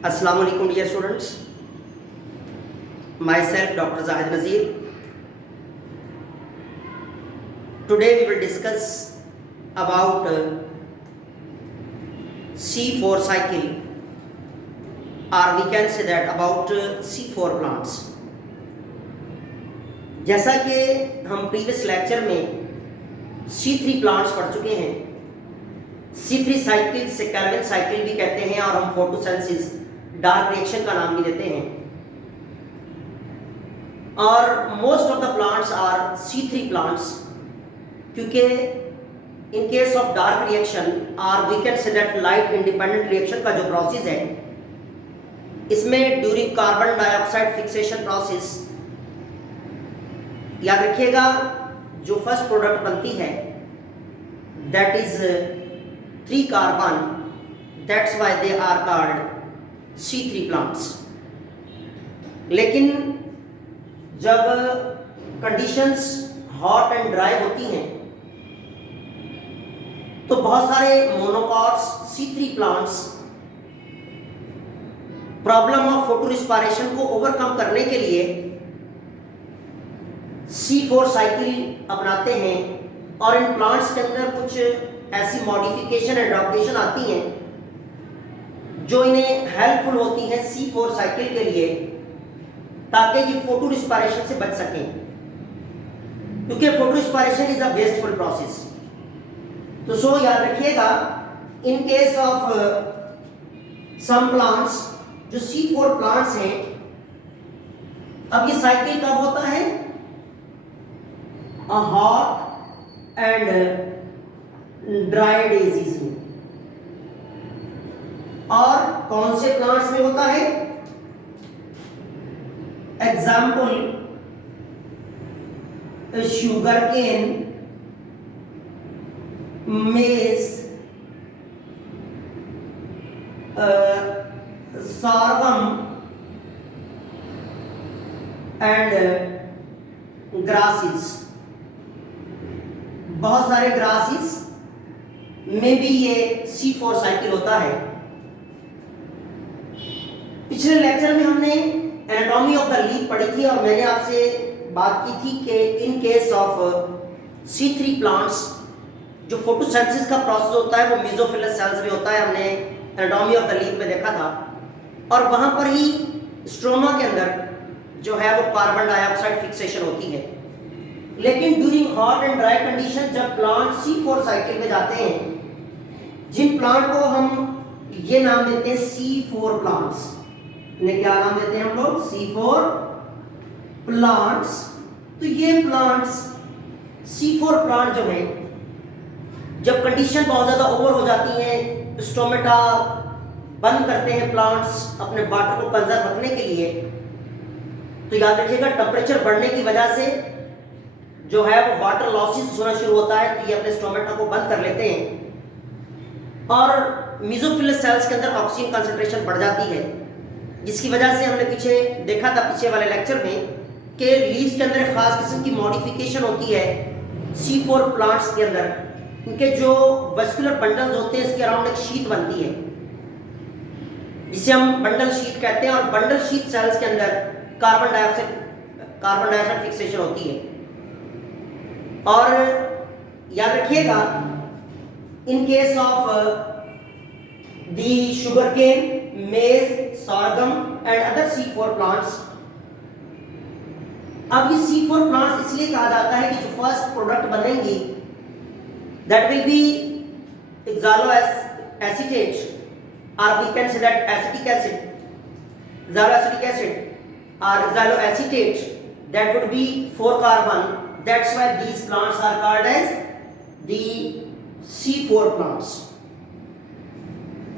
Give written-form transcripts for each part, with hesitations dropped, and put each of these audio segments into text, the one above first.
Assalamu alaikum dear students. Myself Dr. Zahid Nazir. Today we will discuss about C4 cycle, or we can say that about C4 plants. जैसा कि हम previous lecture में C3 plants पढ़ चुके हैं, C3 cycle से Calvin cycle भी कहते हैं और हम फोटोसिंथेसिस डार्क रिएक्शन का नाम भी देते हैं। और most of the plants are C3 plants, क्योंकि in case of dark reaction और we can say that light independent reaction का जो प्रोसेस है, इसमें during carbon dioxide fixation process, याद रखिएगा जो फर्स्ट प्रोडक्ट बनती है that is 3 carbon, that's why they are called C3 plants. लेकिन जब कंडीशंस हॉट एंड ड्राई होती हैं तो बहुत सारे monocots C3 plants problem of photo respiration को ओवरकम करने के लिए C4 साइकिल अपनाते हैं और इन प्लांट्स के अंदर कुछ ऐसी मॉडिफिकेशन एंड एडाप्टेशन आती हैं जो इन्हें हेल्पफुल होती हैं C4 साइकिल के लिए, ताकि ये फोटो रिस्पायरेशन से बच सकें, क्योंकि photorespiration is a wasteful process. तो सो याद रखिएगा in case of some plants जो C4 प्लांट्स हैं, अब ये साइकिल कब होता है? A hot and dry days में। और कौन से प्लांट्स में होता है? Example sugar cane, maize, sorghum and grasses. बहुत सारे ग्रासेस में भी ये C4 साइकिल होता है। पिछले लेक्चर में हमने एनाटॉमी ऑफ द लीफ पढ़ी थी और मैंने आपसे बात की थी कि इन केस ऑफ C3 प्लांट्स जो फोटोसिंथेसिस का प्रोसेस होता है वो मेसोफिलस सेल्स में होता है। हमने एनाटॉमी ऑफ द लीफ में देखा था और वहां पर ही स्ट्रोमा के अंदर जो है वो कार्बन डाइऑक्साइड फिक्सेशन होती है। लेकिन during hot and dry condition जब प्लांट C4 साइकिल में जाते हैं, जिन प्लांट को हम ये नाम देते हैं C4 प्लांट्स, इन्हें क्या नाम देते हैं हम लोग? C4 plants. तो ये प्लांट्स C4 प्लांट जो है, जब कंडीशन बहुत ज्यादा ओवर हो जाती है, स्टोमेटा बंद करते हैं प्लांट्स अपने वाटर को कंजर्व रखने के लिए, तो याद रखिएगा टेम्परेचर बढ़ने की वजह से जो है वो वाटर लॉसेस होना शुरू होता है, तो ये अपने स्टोमेटा को बंद कर लेते हैं और मेसोफिलस सेल्स के अंदर ऑक्सीजन कंसंट्रेशन बढ़ जाती है, जिसकी वजह से हमने पीछे देखा था पिछले वाले लेक्चर में कि लीव्स के अंदर खास किस्म की मॉडिफिकेशन होती है C4 प्लांट्स के अंदर। इनके जो वेस्कुलर बंडल्स होते हैं, इसके अराउंड एक शीट बनती है जिसे हम बंडल शीट कहते हैं, और बंडल शीट सेल्स के अंदर कार्बन डाइऑक्साइड फिक्सेशन होती है। और याद रखिएगा in case of the sugar cane, maize, sorghum and other C4 plants, अब ये C4 प्लांट्स इसलिए कहा जाता है कि जो फर्स्ट प्रोडक्ट बनेंगी that will be xyloacetate, or we can say that acetic acid, xyloacetic acid or xyloacetate, that would be 4 carbon. That's why these plants are called as the C4 plants.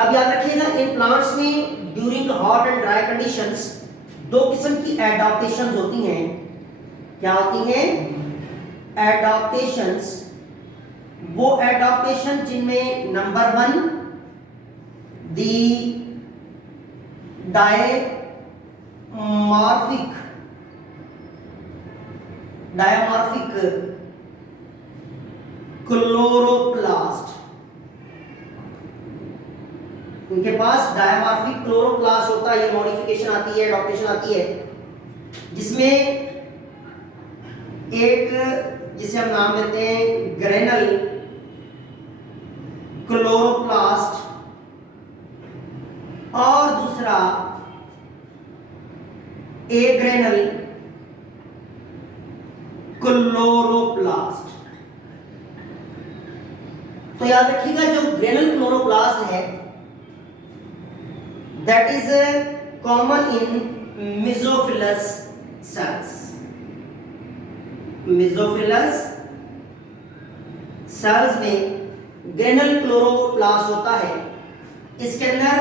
अब याद रखिएगा in plants में during hot and dry conditions 2 किस्म की adaptations होती हैं। क्या होती हैं? एडाप्टेशंस। वो एडाप्टेशन जिनमें नंबर 1 दी डायमॉर्फिक क्लोरोप्लास्ट, इनके पास डायमॉर्फिक क्लोरोप्लास्ट होता है। ये मॉडिफिकेशन आती है, एडॉप्टेशन आती है, जिसमें एक जिसे हम नाम देते हैं ग्रेनल क्लोरोप्लास्ट और दूसरा एग्रेनल क्लोरोप्लास्ट। तो याद रखिएगा जो ग्रेनल क्लोरोप्लास्ट है that is common in mesophyllous cells. Mesophyllous cells में ग्रेनल क्लोरोप्लास्ट होता है। इसके अंदर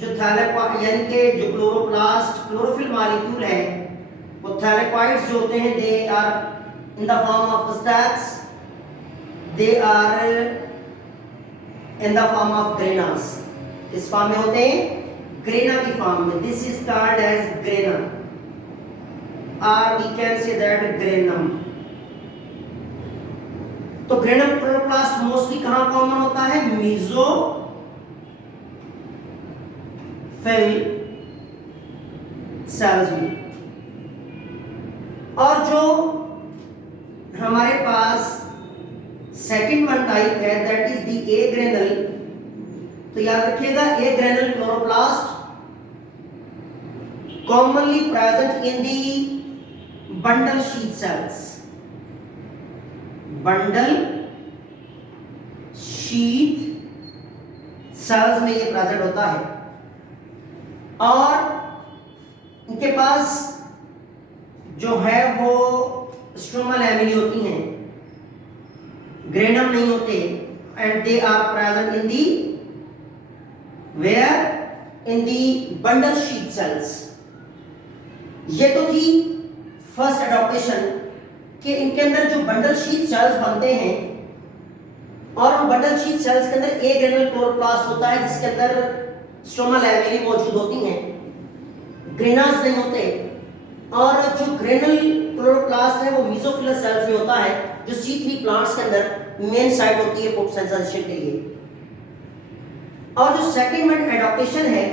जो थैलेकॉइड यानी कि जो क्लोरोप्लास्ट क्लोरोफिल मॉलिक्यूल है वो थैलेकॉइड्स जो होते हैं they are in the form of stacks, they are in the form of granas. किस फॉर्म में होते हैं? ग्रेना की फॉर्म में। This is called as grana और we can say that granum. तो ग्रेनल क्लोरोप्लास्ट मोस्टली कहां कॉमन होता है? मेसोफिल सेल्स में। और जो हमारे पास सेकंड वन टाइप है दैट इज द एग्रेनल। तो याद रखिएगा agranal chloroplast commonly present in the bundle sheath cells। bundle sheath cells में ये प्रेजेंट होता है और इनके पास जो है वो स्ट्रोमा लैमेली होती हैं, ग्रेनम नहीं होते। And they are present in the where in the bundle sheath cells. ये तो थी फर्स्ट एडॉप्टेशन कि इनके अंदर जो बंडल शीथ सेल्स बनते हैं और उन बंडल शीथ सेल्स के अंदर एग्रेनल क्लोरोप्लास्ट होता है जिसके अंदर स्ट्रोमा लैमेली मौजूद होती हैं, ग्रेनास नहीं होते। और जो ग्रेनल क्लोरोप्लास्ट है वो मेसोफिलस सेल्स में होता है जो C3 प्लांट्स के अंदर मेन साइट होती है फोटोसिंथेसिस के लिए। और जो सेकंड वन एडॉप्टेशन है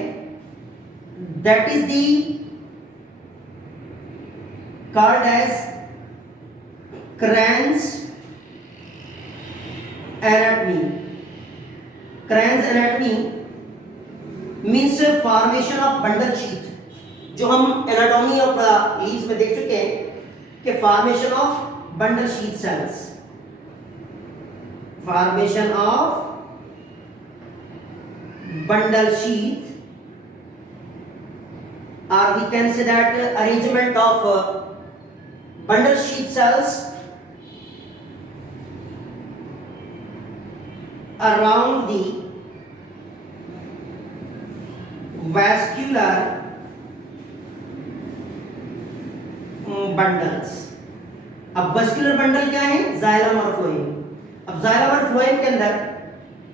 that is the called as Crane's anatomy। Crane's anatomy means formation of bundle sheath। जो हम एनाटॉमी ऑफ लीव्स में देख चुके हैं कि formation of bundle sheath sales, formation of bundle sheath or we can say that arrangement of bundle sheath cells around the vascular bundles। अब vascular bundle क्या है? जाइलम और फ्लोएम। अब जाइलम और फ्लोएम के अंदर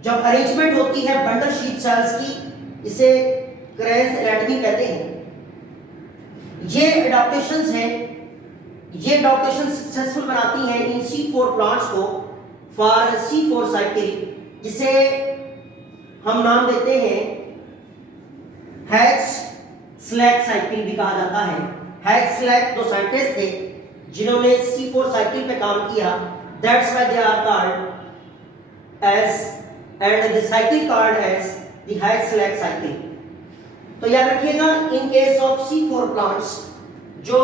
जब अरेंजमेंट होती है बंडल शीथ सेल्स की, इसे क्रेन्स एनाटॉमी कहते हैं। ये एडॉप्टेशंस हैं, ये एडॉप्टेशन सक्सेसफुल बनाती हैं इन C4 प्लांट्स को फॉर C4 साइकिल, जिसे हम नाम देते हैं हैच-स्लैक साइकिल भी कहा जाता है। हैच-स्लैक दो साइंटिस्ट थे जिन्होंने C4 साइकिल पे काम किया, that's why they are called as and the cycle called as the Hatch-Slack cycle। तो याद रखिएगा in case of C4 plants जो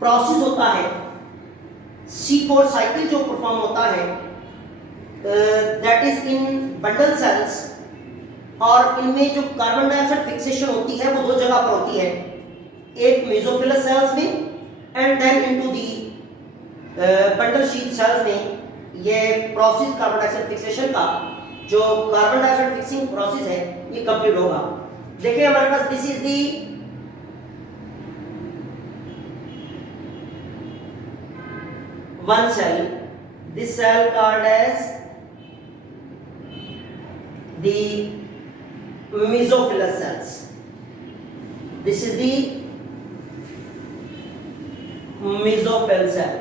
प्रोसेस होता है C4 साइकिल जो परफॉर्म होता है that is in bundle cells, और इनमें जो कार्बन डाइऑक्साइड फिक्सेशन होती है वो दो जगह पर होती है, एक मेसोफिलस सेल्स में and then into the bundle sheath cells में। ये प्रोसेस कार्बन डाइऑक्साइड फिक्सेशन का जो कार्बन डाइऑक्साइड फिक्सिंग प्रोसेस है ये कंप्लीट होगा। देखिए हमारे पास this is the one cell, this cell called as the mesophyllous cells. This is the mesophyll cell.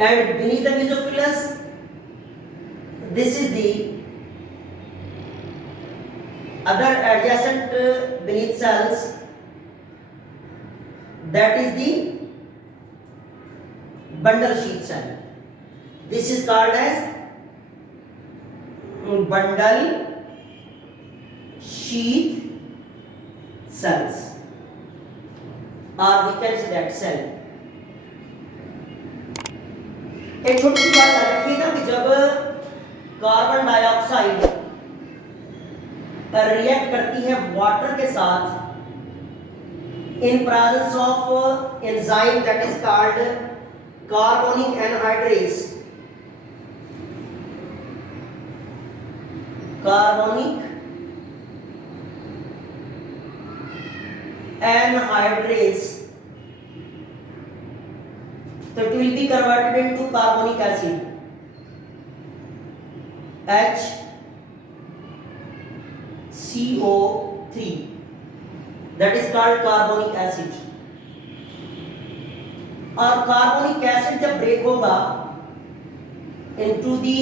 and beneath the mesophilus, this is the other adjacent beneath cells, that is the bundle sheath cell. This is called as bundle sheath cells, or we can say that cell. एक छोटी सी बात याद रखिएगा कि जब carbon dioxide react करती है water के साथ in presence of enzyme that is called carbonic anhydrase. Carbonic anhydrase. So it will be converted into carbonic acid, HCO3. That is called carbonic acid. और कार्बोनिक एसिड जब break होगा into the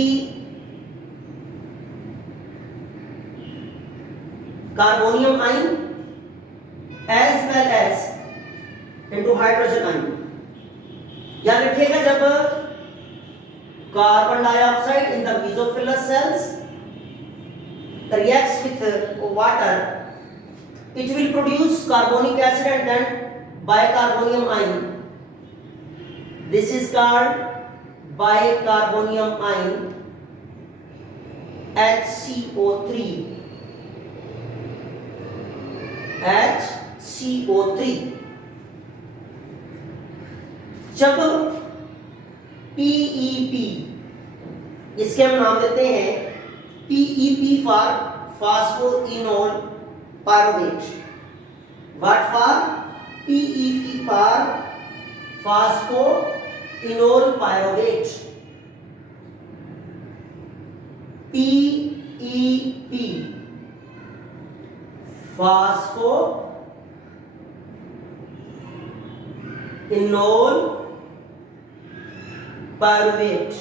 carbonium ion as well as into hydrogen ion. याद रखिएगा जब carbon dioxide in the mesophilous cells reacts with water, it will produce carbonic acid and then bicarbonium ion. This is called bicarbonium ion, HCO3. HCO3. जब PEP, इसके हम नाम देते हैं PEP for phosphoenol pyruvate. What for? PEP for phosphoenol pyruvate. PEP, phosphoenol pyruvate.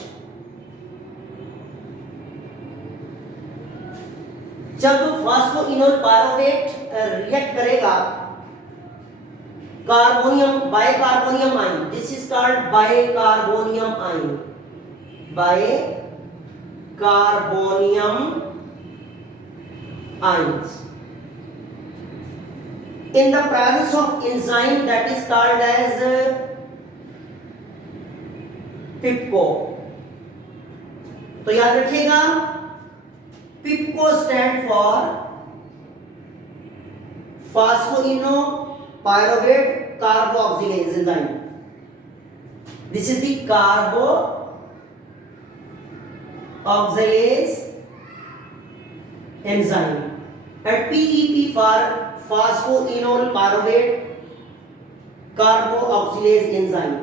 जब phosphoenol pyruvate react करेगा carbonium bicarbonium ion, this is called bicarbonium ion, bicarbonium ions. In the presence of enzyme that is called as PIPCO. तो याद रखिएगा PIPCO stand for phosphoenolpyruvate carboxylase enzyme. This is the carboxylase enzyme. And PEP for phosphoenolpyruvate carboxylase enzyme.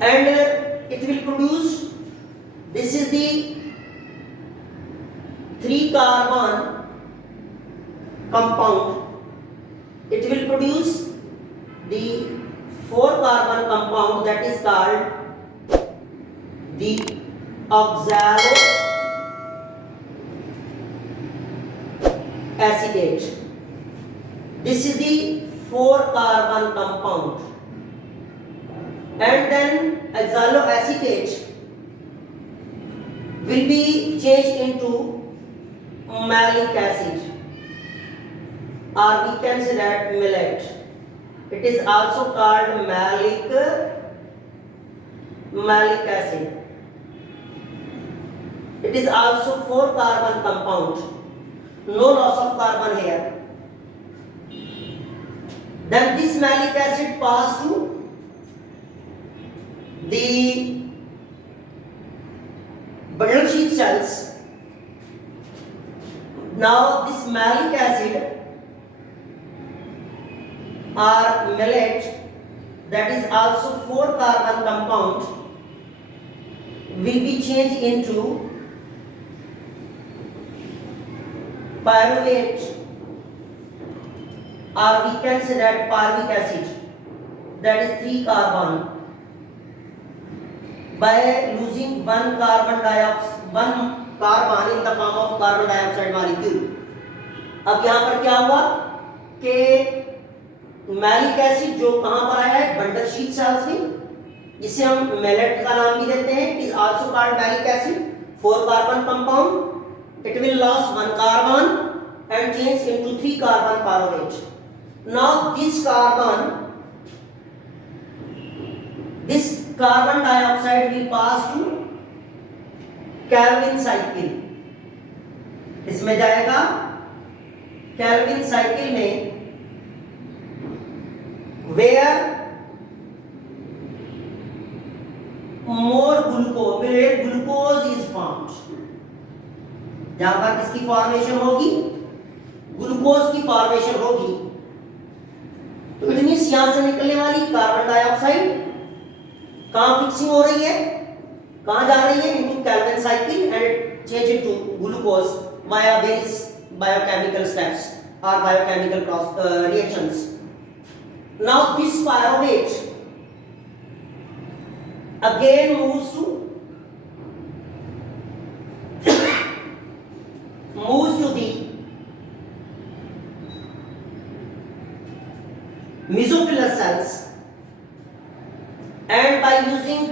And it will produce, this is the 3 carbon compound, it will produce the 4 carbon compound that is called the oxaloacetate. This is the 4 carbon compound, and then oxaloacetate will be changed into malic acid, or we can say that millet. It is also called malic acid. It is also 4 carbon compound, no loss of carbon here. Then this malic acid pass to the bundle sheath cells. Now this malic acid or millet, that is also 4 carbon compound, will be changed into pyruvate, or we can say that pyruvic acid, that is 3 carbon by losing one carbon in the form of carbon dioxide molecule. अब यहाँ पर क्या हुआ कि malic acid जो कहाँ पर आया है, बंडल शीट सेल्स में, जिसे हम मेलेट का नाम भी देते हैं. It is also called malic acid, 4 carbon compound. It will loss 1 carbon and change into 3 carbon pyruvate. Now this carbon dioxide will pass to Calvin cycle. इसमें जाएगा Calvin cycle में, where glucose is formed. जहां पर किसकी formation होगी, glucose की formation होगी. तो इट मींस यहां से निकलने वाली कार्बन डाइऑक्साइड कहां फिक्सिंग हो रही है, कहां जा रही है, into Calvin cycle and change into glucose via various biochemical steps और biochemical reactions. Now this pyruvate again moves to the mesophilous cells, and by using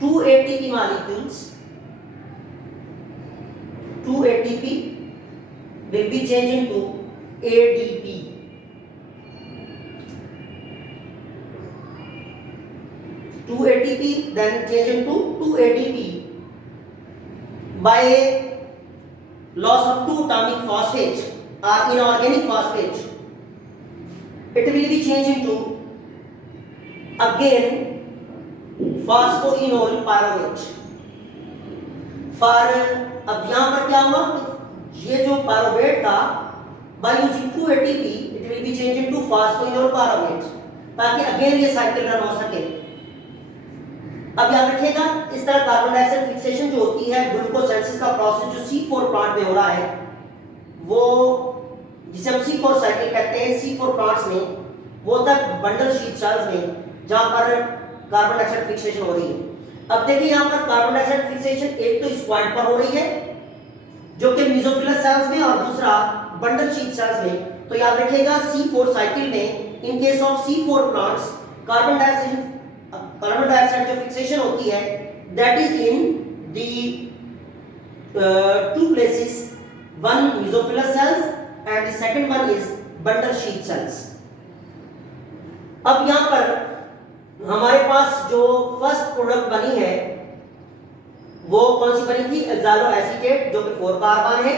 two ATP molecules, 2 ATP will be changed into ADP. Two ATP then change into 2 ADP by loss of 2 atomic phosphate or inorganic phosphate. It will be changed into again phosphoenol pyruvate. For अब यहाँ पर क्या हुआ, ये जो pyruvate था by using 2 ATP it will be changed into phosphoenol pyruvate, ताकि again ये साइकिल रन हो सके. अब याद रखिएगा, इस तरह कार्बन डाइऑक्साइड फिक्सेशन जो होती है, ग्लूकोसिंथेसिस का प्रोसेस जो C4 प्लांट में हो रहा है, वो जिसे हम C4 साइकिल कहते हैं, C4 प्लांट्स में वो होता है बंडल शीट सेल्स में, जहां पर कार्बन डाइऑक्साइड फिक्सेशन हो रही है. अब देखिए यहाँ पर कार्बन डाइऑक्साइड फिक्सेशन एक तो इस पॉइंट पर हो रही है जो कि मेसोफिलस सेल्स में, और दूसरा बंडल शीट सेल्स में. तो याद रखिएगा C4 साइकिल में इन case of C4 plants carbon dioxide जो फिक्सेशन होती है that is in the 2 places, one mesophilous cells and the second one is bundle sheath cells. अब यहां पर हमारे पास जो फर्स्ट प्रोडक्ट बनी है वो कौन सी बनी थी, एक्सालो एसीटेट, जो कि 4 कार्बन है,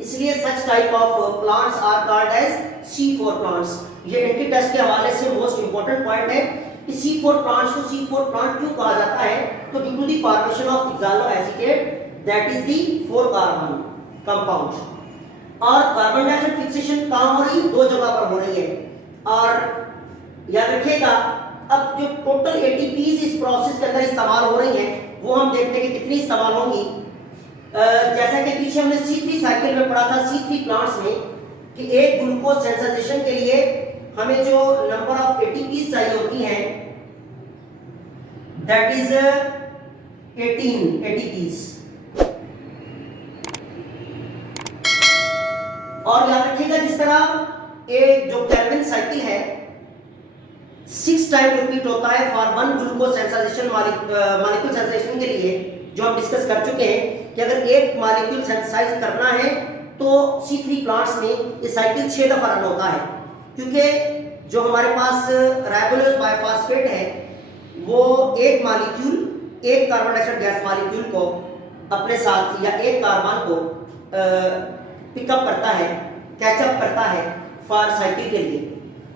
इसलिए such type of plants are called as C4 plants. ये एंटी टेस्ट के हवाले से मोस्ट इंपॉर्टेंट पॉइंट है कि C4 प्लांट्स को C4 प्लांट क्यों कहा जाता है, तो due to the formation of oxaloacetate that is the 4 carbon compound. और कार्बन डाइऑक्साइड फिक्सेशन कहां हो रही है, 2 जगह पर हो रही है. और याद रखिएगा, अब जो टोटल एटीपीज इस प्रोसेस के अंदर इस्तेमाल हो रही हैं वो हम देखते हैं कि कितनी इस्तेमाल होंगी. जैसा कि पीछे हमने C3 साइकिल में पढ़ा था, C3 प्लांट्स में, कि एक ग्लूकोज सेंसिटाइजेशन के लिए हमें जो नंबर ऑफ एटीपीज चाहिए होती हैं दैट इज 18 एटीपीज. और याद रखिएगा, जिस तरह एक जो केल्विन साइकिल है 6 टाइम रिपीट होता है for one glucose sensitization molecule sensitization के लिए, जो हम डिस्कस कर चुके हैं कि अगर एक मॉलिक्यूल सेंसिटाइज करना है तो C3 प्लांट्स में ये साइकिल 6 दफा रन होता है, क्योंकि जो हमारे पास राइबोलोज बायोफॉस्फेट है वो एक मॉलिक्यूल, एक कार्बन डाइऑक्साइड गैस मॉलिक्यूल को अपने साथ या एक कार्बन को पिकअप करता है, कैचअप करता है फॉर साइकिल के लिए.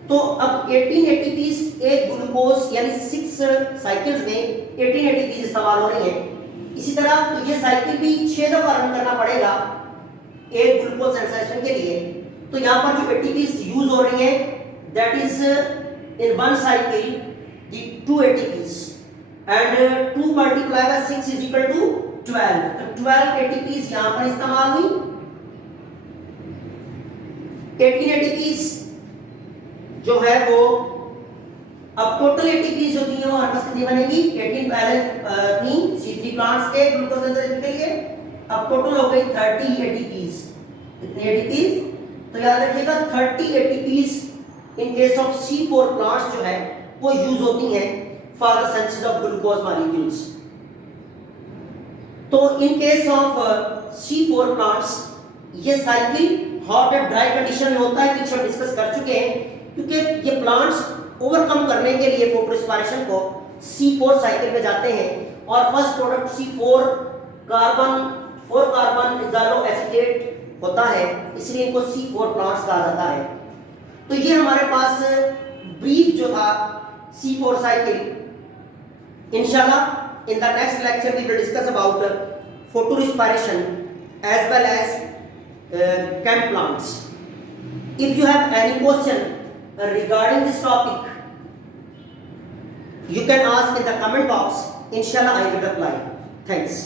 तो अब 18 एटीपीज एक ग्लूकोज यानी 6 साइकिल्स में 18 एटीपीज इस्तेमाल हो रही है. इसी तरह तो ये साइकिल भी 6 दफा रन करना पड़ेगा एक ग्लूकोज सेंसिटाइजेशन के लिए. तो यहाँ पर जो एटीपीज यूज हो रही है that is in one cycle the 2 ATPs and 2 multiply by 6 is equal to 12. तो 12 एटीपीज यहाँ पर इस्तेमाल हुई. 18 एटीपीज जो है वो एटीपीज जो थी वो हमारे पास कितनी बनेगी 18 पहले थी C3 प्लांट्स के ग्लूकोज सिंथेसिस के लिए, अब टोटल हो गई 30 एटीपीज। कितनी एटीपीज? तो याद रखिएगा 30 ATPs in case of C4 plants जो है वो यूज होती हैं for the synthesis of glucose molecules. तो in case of C4 plants ये cycle hot and dry condition में होता है, पीछे हम डिस्कस कर चुके हैं, क्योंकि ये प्लांट्स ओवरकम करने के लिए फोटो रिस्पायरेशन को C4 साइकिल में जाते हैं और first product C4 carbon oxaloacetate होता है, इसलिए इनको C4 प्लांट्स कहा जाता है। तो ये हमारे पास ब्रीफ जो था C4 साइकिल। इंशाल्लाह in the next lecture we will discuss about photorespiration as well as chem plants. If you have any question regarding this topic, you can ask in the comment box. Inshallah, I will reply. Thanks.